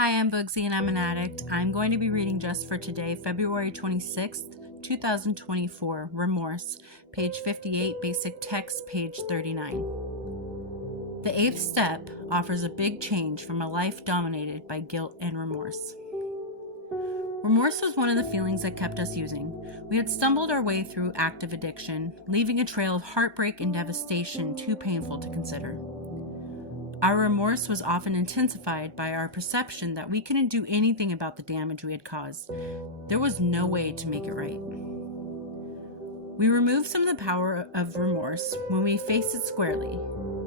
Hi, I'm Boogsy and I'm an addict. I'm going to be reading just for today, February 26th, 2024, Remorse, page 58, basic text, page 39. The eighth step offers a big change from a life dominated by guilt and remorse. Remorse was one of the feelings that kept us using. We had stumbled our way through active addiction, leaving a trail of heartbreak and devastation too painful to consider. Our remorse was often intensified by our perception that we couldn't do anything about the damage we had caused. There was no way to make it right. We remove some of the power of remorse when we face it squarely.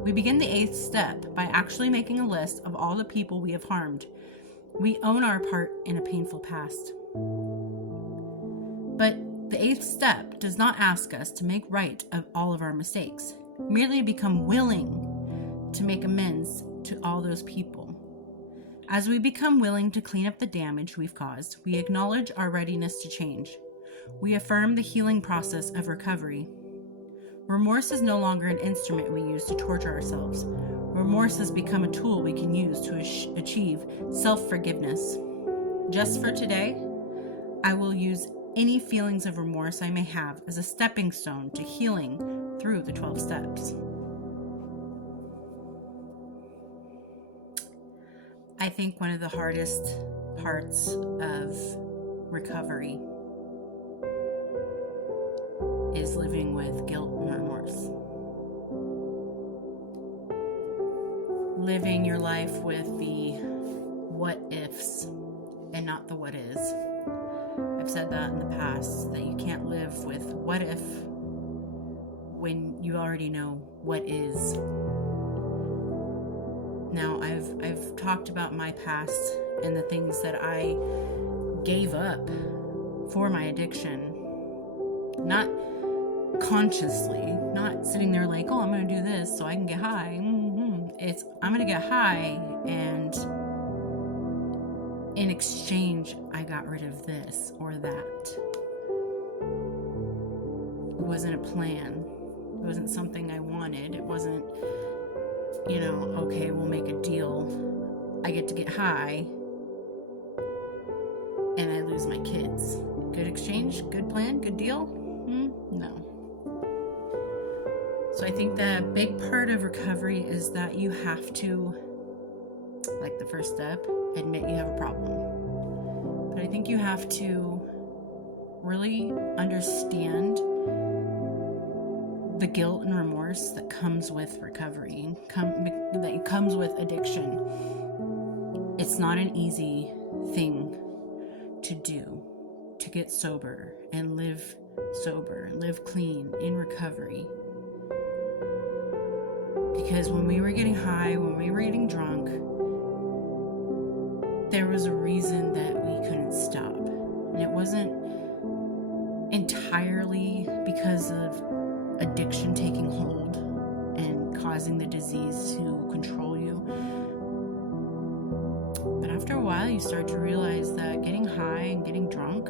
We begin the eighth step by actually making a list of all the people we have harmed. We own our part in a painful past. But the eighth step does not ask us to make right of all of our mistakes, merely become willing to make amends to all those people. As we become willing to clean up the damage we've caused, we acknowledge our readiness to change. We affirm the healing process of recovery. Remorse is no longer an instrument we use to torture ourselves. Remorse has become a tool we can use to achieve self-forgiveness. Just for today, I will use any feelings of remorse I may have as a stepping stone to healing through the 12 steps. I think one of the hardest parts of recovery is living with guilt and remorse. Living your life with the what ifs and not the what is. I've said that in the past, that you can't live with what if when you already know what is. Now, I've talked about my past and the things that I gave up for my addiction. Not consciously, not sitting there like, oh, I'm going to do this so I can get high. It's, I'm going to get high, and in exchange, I got rid of this or that. It wasn't a plan. It wasn't something I wanted. It wasn't, okay, we'll make a deal. I get to get high and I lose my kids. Good exchange, good plan, good deal? No. So I think the big part of recovery is that you have to, like the first step, admit you have a problem. But I think you have to really understand the guilt and remorse that comes with recovery, that comes with addiction. It's not an easy thing to do, to get sober and live sober and live clean in recovery. Because when we were getting high, when we were getting drunk, there was a reason that we couldn't stop. And it wasn't entirely because of addiction taking hold and causing the disease to control you. But after a while, you start to realize that getting high and getting drunk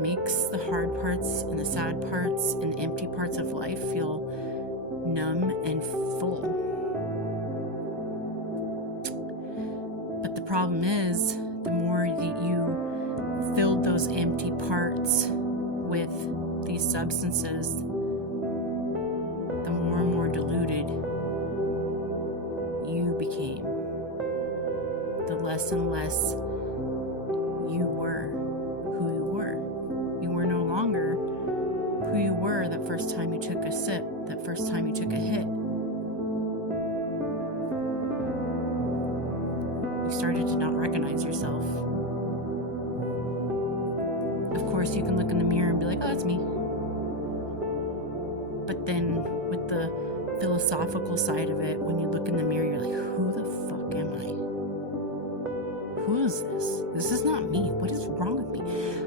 makes the hard parts and the sad parts and the empty parts of life feel numb and full. But the problem is, the more that you filled those empty parts with these substances, the more and more diluted you became. The less and less you were who you were. You were no longer who you were that first time you took a sip, that first time you took a hit. You started to not recognize yourself. Of course, you can look in the mirror and be like, oh, that's me. But then with the philosophical side of it, when you look in the mirror, you're like, who the fuck am I? Who is this? This is not me. What is wrong with me?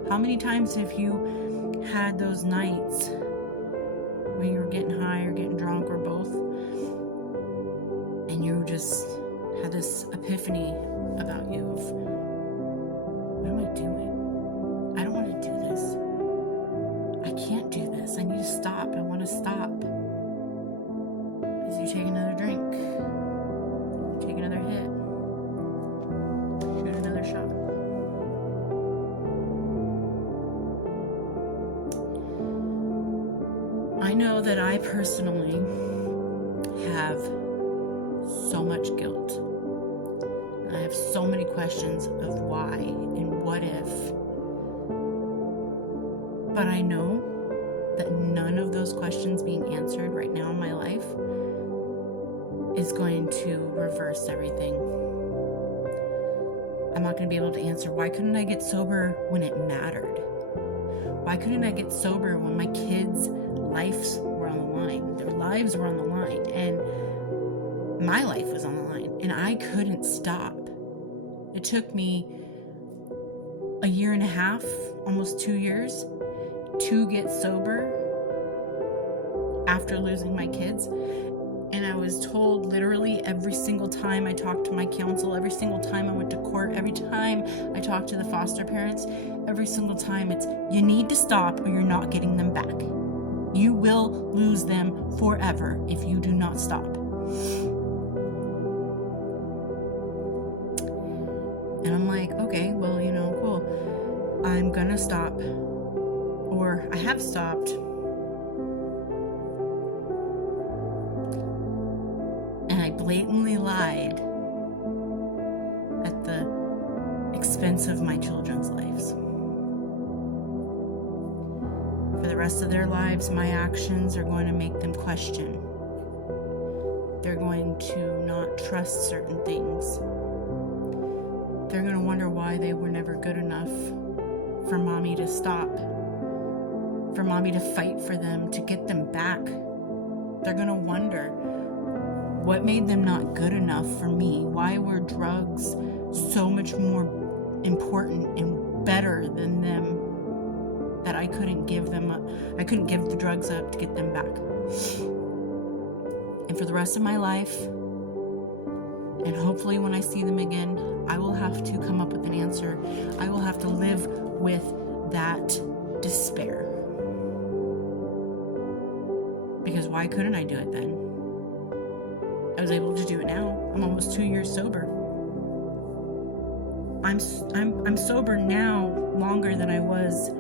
How many times have you had those nights when you were getting high or getting drunk or both, and you just had this epiphany about you of, what am I doing? I don't want to do this. I can't do this. I need to stop. I want to stop. As you take another drink, take another hit. know that I personally have so much guilt. I have so many questions of why and what if. But I know that none of those questions being answered right now in my life is going to reverse everything. I'm not going to be able to answer, why couldn't I get sober when it mattered? Why couldn't I get sober when my kids' lives were on the line? Their lives were on the line, and my life was on the line, and I couldn't stop. It took me a year and a half, almost 2 years, to get sober after losing my kids. And I was told literally every single time I talked to my counsel, every single time I went to court, every time I talked to the foster parents, every single time it's, you need to stop or you're not getting them back. You will lose them forever if you do not stop. And I'm like, okay, well, cool. I'm gonna stop. Or I have stopped. And I blatantly lied at the expense of my children's lives. For the rest of their lives, my actions are going to make them question. They're going to not trust certain things. They're going to wonder why they were never good enough for mommy to stop, for mommy to fight for them, to get them back. They're going to wonder, what made them not good enough for me? Why were drugs so much more important and better than them that I couldn't give them up? I couldn't give the drugs up to get them back. And for the rest of my life, and hopefully when I see them again, I will have to come up with an answer. I will have to live with that despair. Because why couldn't I do it then? I was able to do it now. I'm almost 2 years sober. I'm sober now longer than I was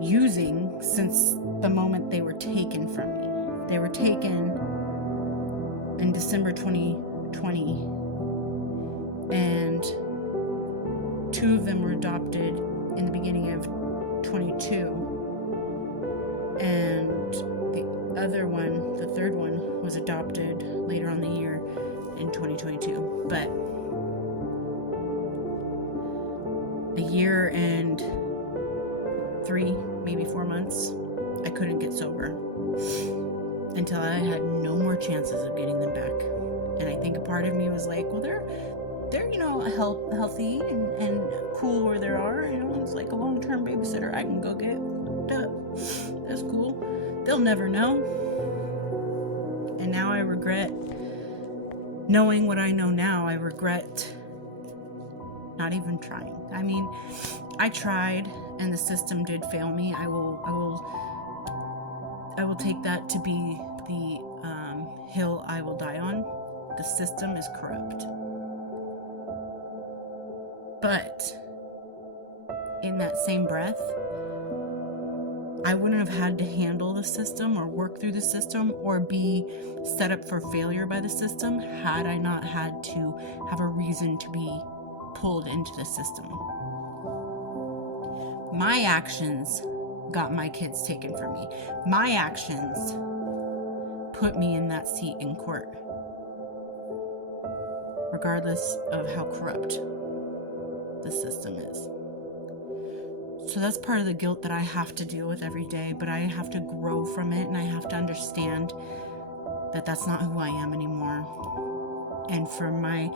using since the moment they were taken from me. They were taken in December 2020, and 2 of them were adopted in the beginning of 22, and the other one, the third one, was adopted later on the year in 2022. But a year and 3, maybe 4 months, I couldn't get sober until I had no more chances of getting them back. And I think a part of me was like, well, they're healthy and cool where they are. It's like a long-term babysitter I can go get hooked up. That's cool. They'll never know. And now I regret, knowing what I know now, I regret not even trying. I mean, I tried and the system did fail me. I will take that to be the hill I will die on. The system is corrupt. But in that same breath, I wouldn't have had to handle the system or work through the system or be set up for failure by the system had I not had to have a reason to be pulled into the system. My actions got my kids taken from me. My actions put me in that seat in court, regardless of how corrupt the system is. So that's part of the guilt that I have to deal with every day, but I have to grow from it, and I have to understand that that's not who I am anymore. And for my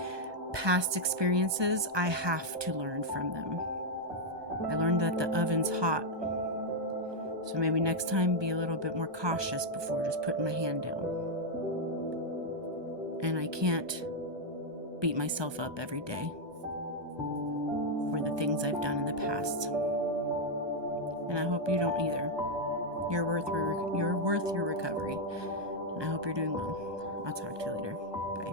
past experiences, I have to learn from them. I learned that the oven's hot. So maybe next time be a little bit more cautious before just putting my hand down. And I can't beat myself up every day for the things I've done in the past. And I hope you don't either. You're worth your recovery. And I hope you're doing well. I'll talk to you later. Bye.